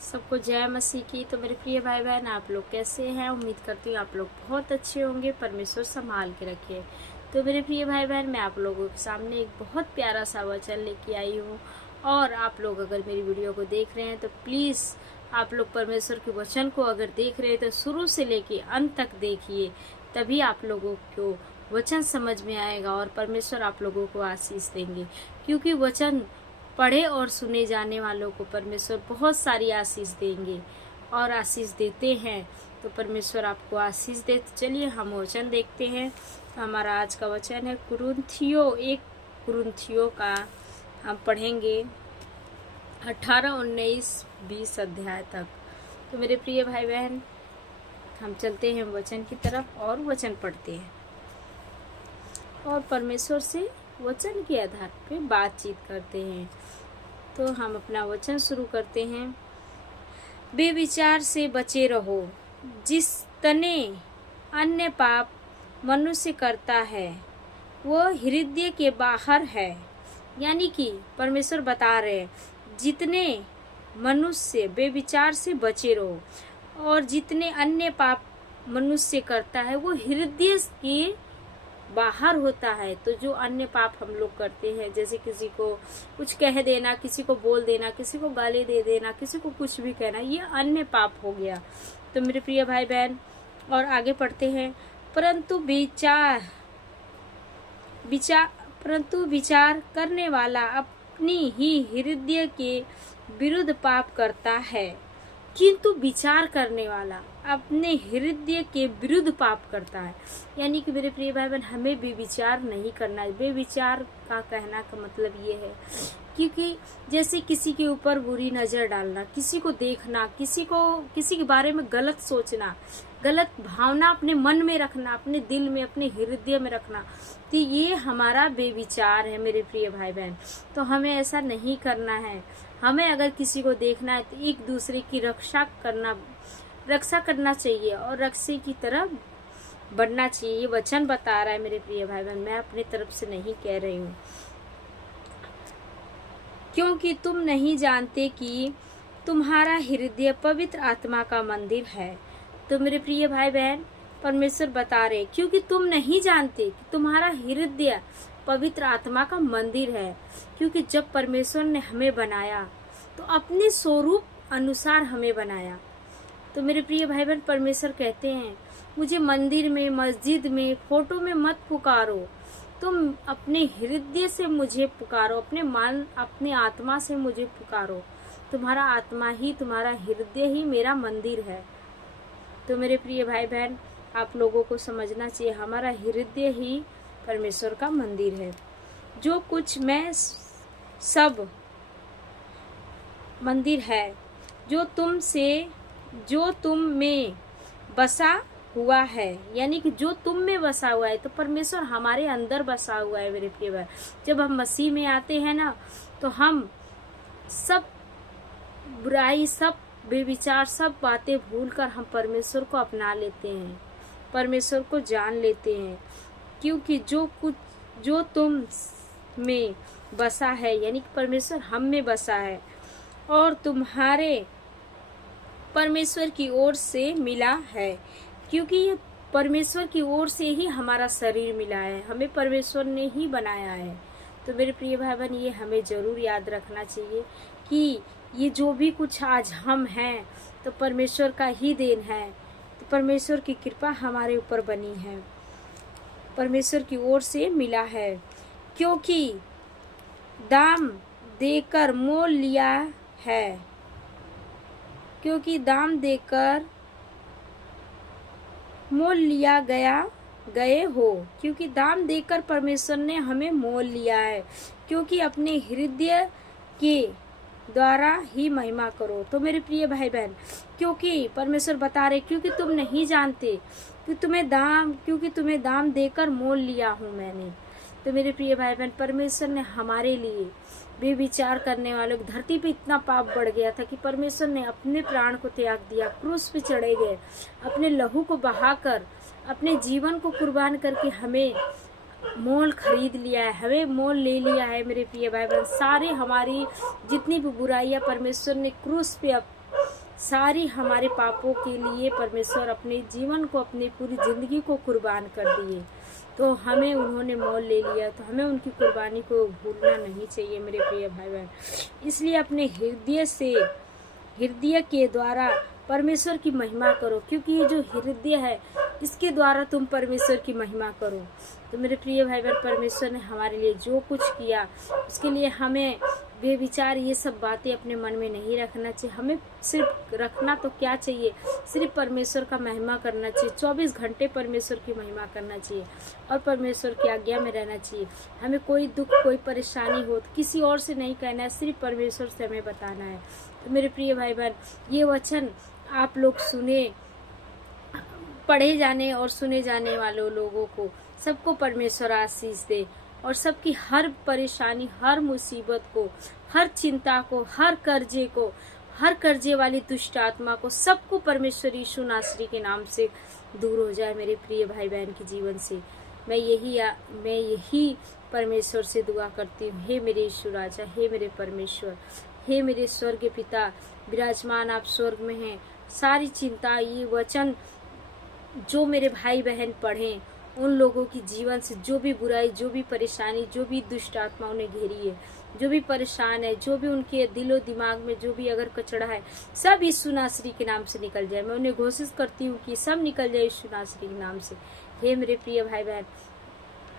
सबको जय मसीह की। तो मेरे प्रिय भाई बहन, आप लोग कैसे हैं? उम्मीद करती हूँ आप लोग बहुत अच्छे होंगे। परमेश्वर संभाल के रखे। तो मेरे प्रिय भाई बहन, मैं आप लोगों के सामने एक बहुत प्यारा सा वचन लेके आई हूँ। और आप लोग अगर मेरी वीडियो को देख रहे हैं तो प्लीज़ आप लोग परमेश्वर के वचन को अगर देख रहे हैं तो शुरू से लेके अंत तक देखिए, तभी आप लोगों को वचन समझ में आएगा और परमेश्वर आप लोगों को आशीष देंगे। क्योंकि वचन पढ़े और सुने जाने वालों को परमेश्वर बहुत सारी आशीष देंगे और आशीष देते हैं। तो परमेश्वर आपको आशीष दे। तो चलिए हम वचन देखते हैं। तो हमारा आज का वचन है कुरिन्थियों का हम पढ़ेंगे 18, 19, 20 अध्याय तक। तो मेरे प्रिय भाई बहन, हम चलते हैं वचन की तरफ और वचन पढ़ते हैं और परमेश्वर से वचन के आधार पे बातचीत करते हैं। तो हम अपना वचन शुरू करते हैं। बेविचार से बचे रहो। जिस तने अन्य पाप मनुष्य करता है वो हृदय के बाहर है। यानी कि परमेश्वर बता रहे हैं, जितने मनुष्य बेविचार से बचे रहो और जितने अन्य पाप मनुष्य करता है वो हृदय के बाहर होता है। तो जो अन्य पाप हम लोग करते हैं, जैसे किसी को कुछ कह देना, किसी को बोल देना, किसी को गाली दे देना, किसी को कुछ भी कहना, ये अन्य पाप हो गया। तो मेरे प्रिय भाई बहन, और आगे पढ़ते हैं। परंतु विचार करने वाला अपनी ही हृदय के विरुद्ध पाप करता है। किंतु विचार करने वाला अपने हृदय के विरुद्ध पाप करता है। यानी कि मेरे प्रिय भाई बहन, हमें बेविचार नहीं करना है। बेविचार का कहना का मतलब ये है, क्योंकि जैसे किसी के ऊपर बुरी नजर डालना, किसी को देखना, किसी के बारे में गलत सोचना, गलत भावना अपने मन में रखना, अपने दिल में, अपने हृदय में रखना, तो ये हमारा बेविचार है मेरे प्रिय भाई बहन। तो हमें ऐसा नहीं करना है। हमें अगर किसी को देखना है तो एक दूसरे की रक्षा करना चाहिए और रक्षे की तरफ बढ़ना चाहिए। ये वचन बता रहा है मेरे प्रिय भाई बहन, मैं अपनी तरफ से नहीं कह रही हूँ। क्योंकि तुम नहीं जानते कि तुम्हारा हृदय पवित्र आत्मा का मंदिर है। तो मेरे प्रिय भाई बहन, परमेश्वर बता रहे, क्योंकि तुम नहीं जानते कि तुम्हारा हृदय पवित्र आत्मा का मंदिर है। क्योंकि जब परमेश्वर ने हमें बनाया तो अपने स्वरूप अनुसार हमें बनाया। तो मेरे प्रिय भाई बहन, परमेश्वर कहते हैं, मुझे मंदिर में, मस्जिद में, फोटो में मत पुकारो, तुम अपने हृदय से मुझे पुकारो, अपने मन, अपने आत्मा से मुझे पुकारो। तुम्हारा आत्मा ही, तुम्हारा हृदय ही मेरा मंदिर है। तो मेरे प्रिय भाई बहन, आप लोगों को समझना चाहिए, हमारा हृदय ही परमेश्वर का मंदिर है। जो कुछ मैं सब मंदिर है, जो तुम में बसा हुआ है। यानी कि जो तुम में बसा हुआ है, तो परमेश्वर हमारे अंदर बसा हुआ है मेरे प्रिय भाई। जब हम मसीह में आते हैं ना, तो हम सब बुराई, सब बेविचार, सब बातें भूलकर हम परमेश्वर को अपना लेते हैं, परमेश्वर को जान लेते हैं। क्योंकि जो तुम में बसा है, यानी कि परमेश्वर हम में बसा है और तुम्हारे परमेश्वर की ओर से मिला है। क्योंकि ये परमेश्वर की ओर से ही हमारा शरीर मिला है, हमें परमेश्वर ने ही बनाया है। तो मेरे प्रिय भाई बहन, ये हमें जरूर याद रखना चाहिए कि ये जो भी कुछ आज हम हैं तो परमेश्वर का ही देन है। तो परमेश्वर की कृपा हमारे ऊपर बनी है, परमेश्वर की ओर से मिला है। क्योंकि दाम देकर मोल लिया है, क्योंकि दाम देकर मोल लिया गए हो। क्योंकि दाम देकर परमेश्वर ने हमें मोल लिया है। क्योंकि अपने हृदय के द्वारा ही महिमा करो। तो मेरे प्रिय भाई बहन, क्योंकि परमेश्वर बता रहे, क्योंकि तुम नहीं जानते कि क्योंकि तुम्हें दाम देकर मोल लिया हूँ मैंने। तो मेरे प्रिय भाई बहन, परमेश्वर ने हमारे लिए, बेविचार करने वालों की धरती पे इतना पाप बढ़ गया था कि परमेश्वर ने अपने प्राण को त्याग दिया, क्रूस पे चढ़े गए, अपने लहू को बहाकर, अपने जीवन को कुर्बान करके हमें मोल खरीद लिया है, हमें मोल ले लिया है मेरे प्रिय भाई बहन। सारे हमारी जितनी भी बुराइयां परमेश्वर ने क्रूस पे सारी हमारे पापों के लिए परमेश्वर अपने जीवन को, अपनी पूरी जिंदगी को कुर्बान कर दिए। तो हमें उन्होंने मोल ले लिया, तो हमें उनकी कुर्बानी को भूलना नहीं चाहिए मेरे प्रिय भाई बहन। इसलिए अपने हृदय के द्वारा परमेश्वर की महिमा करो, क्योंकि ये जो हृदय है इसके द्वारा तुम परमेश्वर की महिमा करो। तो मेरे प्रिय भाई बहन, परमेश्वर ने हमारे लिए जो कुछ किया उसके लिए हमें बेविचार ये सब बातें अपने मन में नहीं रखना चाहिए। हमें सिर्फ रखना तो क्या चाहिए, सिर्फ परमेश्वर का महिमा करना चाहिए। 24 घंटे परमेश्वर की महिमा करना चाहिए और परमेश्वर की आज्ञा में रहना चाहिए। हमें कोई दुख, कोई परेशानी हो तो किसी और से नहीं कहना है, सिर्फ परमेश्वर से हमें बताना है। तो मेरे प्रिय भाई बहन, ये वचन आप लोग सुने, पढ़े जाने और सुने जाने वालों लोगों को सबको परमेश्वर आशीष दे और सबकी हर परेशानी, हर मुसीबत को, हर चिंता को, हर कर्जे वाली दुष्ट आत्मा को, सबको परमेश्वर यीशु नासरी के नाम से दूर हो जाए मेरे प्रिय भाई बहन के जीवन से। मैं यही परमेश्वर से दुआ करती हूँ। हे मेरे यीशु राजा, हे मेरे परमेश्वर, हे मेरे स्वर्ग पिता, विराजमान आप स्वर्ग में हैं। सारी चिंता, ये वचन जो मेरे भाई बहन पढ़ें, उन लोगों की जीवन से जो भी बुराई, जो भी परेशानी, जो भी दुष्ट आत्मा उन्हें घेरी है, जो भी परेशान है, जो भी उनके दिलो दिमाग में जो भी अगर कचड़ा है, सब यीशु नासरी के नाम से निकल जाए। मैं उन्हें घोषित करती हूँ कि सब निकल जाए यीशु नासरी के नाम से। हे मेरे प्रिय भाई बहन,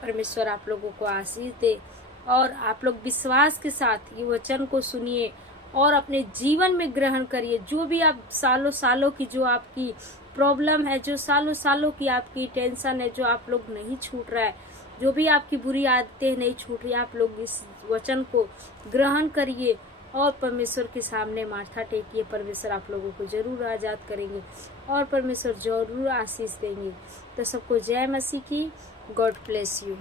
परमेश्वर आप लोगों को आशीष दे और आप लोग विश्वास के साथ ये वचन को सुनिए और अपने जीवन में ग्रहण करिए। जो भी आप सालों सालों की जो आपकी प्रॉब्लम है, जो सालों सालों की आपकी टेंशन है, जो आप लोग नहीं छूट रहा है, जो भी आपकी बुरी आदतें नहीं छूट रही, आप लोग इस वचन को ग्रहण करिए और परमेश्वर के सामने माथा टेकिए। परमेश्वर आप लोगों को जरूर आजाद करेंगे और परमेश्वर जरूर आशीष देंगे। तो सबको जय मसीह की। God bless you.